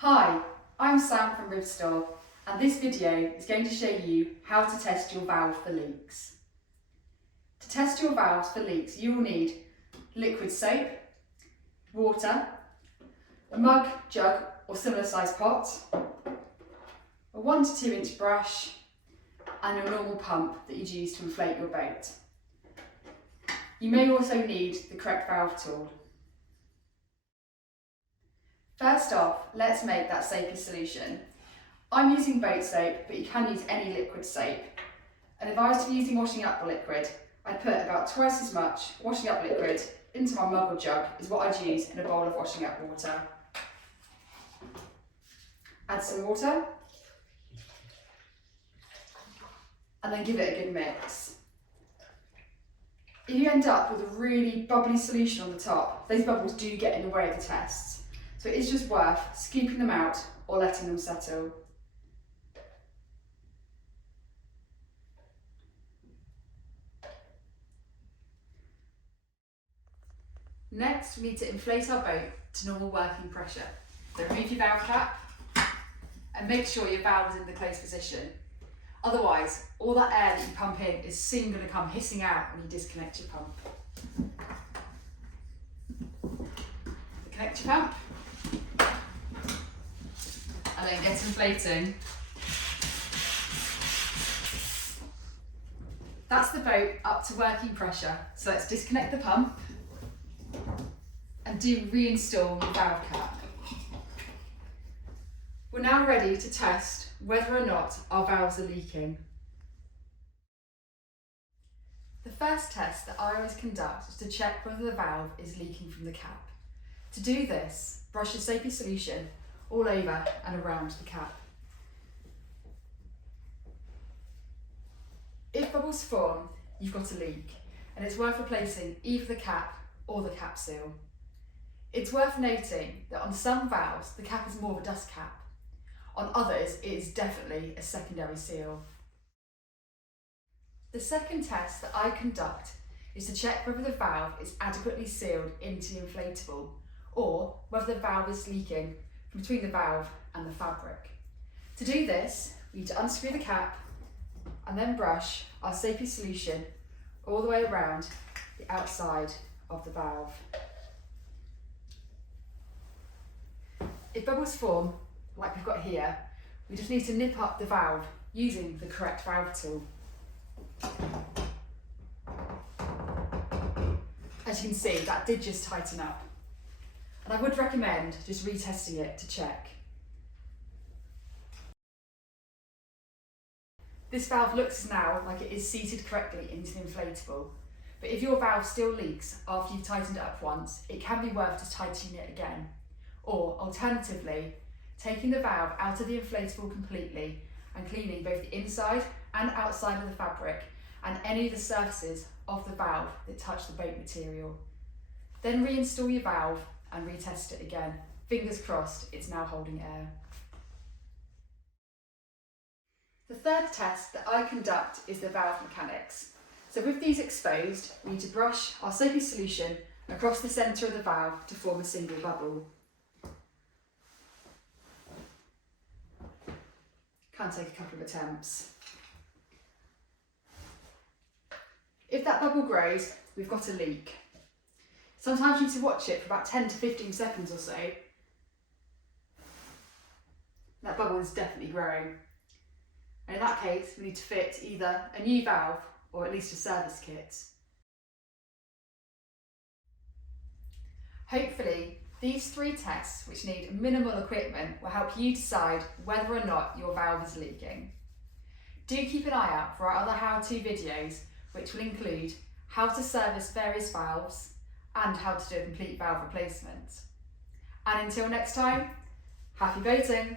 Hi, I'm Sam from RIBstore, and this video is going to show you how to test your valve for leaks. To test your valves for leaks, you will need liquid soap, water, a mug, jug or similar sized pot, a 1 to 2 inch brush and your normal pump that you'd use to inflate your boat. You may also need the correct valve tool. First off, let's make that soapy solution. I'm using boat soap, but you can use any liquid soap. And if I was to be using washing up liquid, I'd put about twice as much washing up liquid into my mug or jug is what I'd use in a bowl of washing up water. Add some water, and then give it a good mix. If you end up with a really bubbly solution on the top, those bubbles do get in the way of the tests. So it is just worth scooping them out or letting them settle. Next, we need to inflate our boat to normal working pressure. So remove your valve cap and make sure your valve is in the closed position. Otherwise, all that air that you pump in is soon going to come hissing out when you disconnect your pump. Connect your pump and then get inflating. That's the boat up to working pressure. So let's disconnect the pump and reinstall your valve cap. We're now ready to test whether or not our valves are leaking. The first test that I always conduct is to check whether the valve is leaking from the cap. To do this, brush your soapy solution all over and around the cap. If bubbles form, you've got a leak, and it's worth replacing either the cap or the cap seal. It's worth noting that on some valves, the cap is more of a dust cap. On others, it is definitely a secondary seal. The second test that I conduct is to check whether the valve is adequately sealed into the inflatable, or whether the valve is leaking from between the valve and the fabric. To do this, we need to unscrew the cap and then brush our soapy solution all the way around the outside of the valve. If bubbles form, like we've got here, we just need to nip up the valve using the correct valve tool. As you can see, that did just tighten up. And I would recommend just retesting it to check. This valve looks now like it is seated correctly into the inflatable, but if your valve still leaks after you've tightened it up once, it can be worth just tightening it again. Or alternatively, taking the valve out of the inflatable completely and cleaning both the inside and outside of the fabric and any of the surfaces of the valve that touch the boat material. Then reinstall your valve and retest it again. Fingers crossed it's now holding air. The third test that I conduct is the valve mechanics. So with these exposed, we need to brush our soapy solution across the centre of the valve to form a single bubble. Can take a couple of attempts. If that bubble grows, we've got a leak. Sometimes you need to watch it for about 10 to 15 seconds or so. That bubble is definitely growing. And in that case, we need to fit either a new valve or at least a service kit. Hopefully, these 3 tests, which need minimal equipment, will help you decide whether or not your valve is leaking. Do keep an eye out for our other how-to videos, which will include how to service various valves and how to do a complete valve replacement. And until next time, happy boating!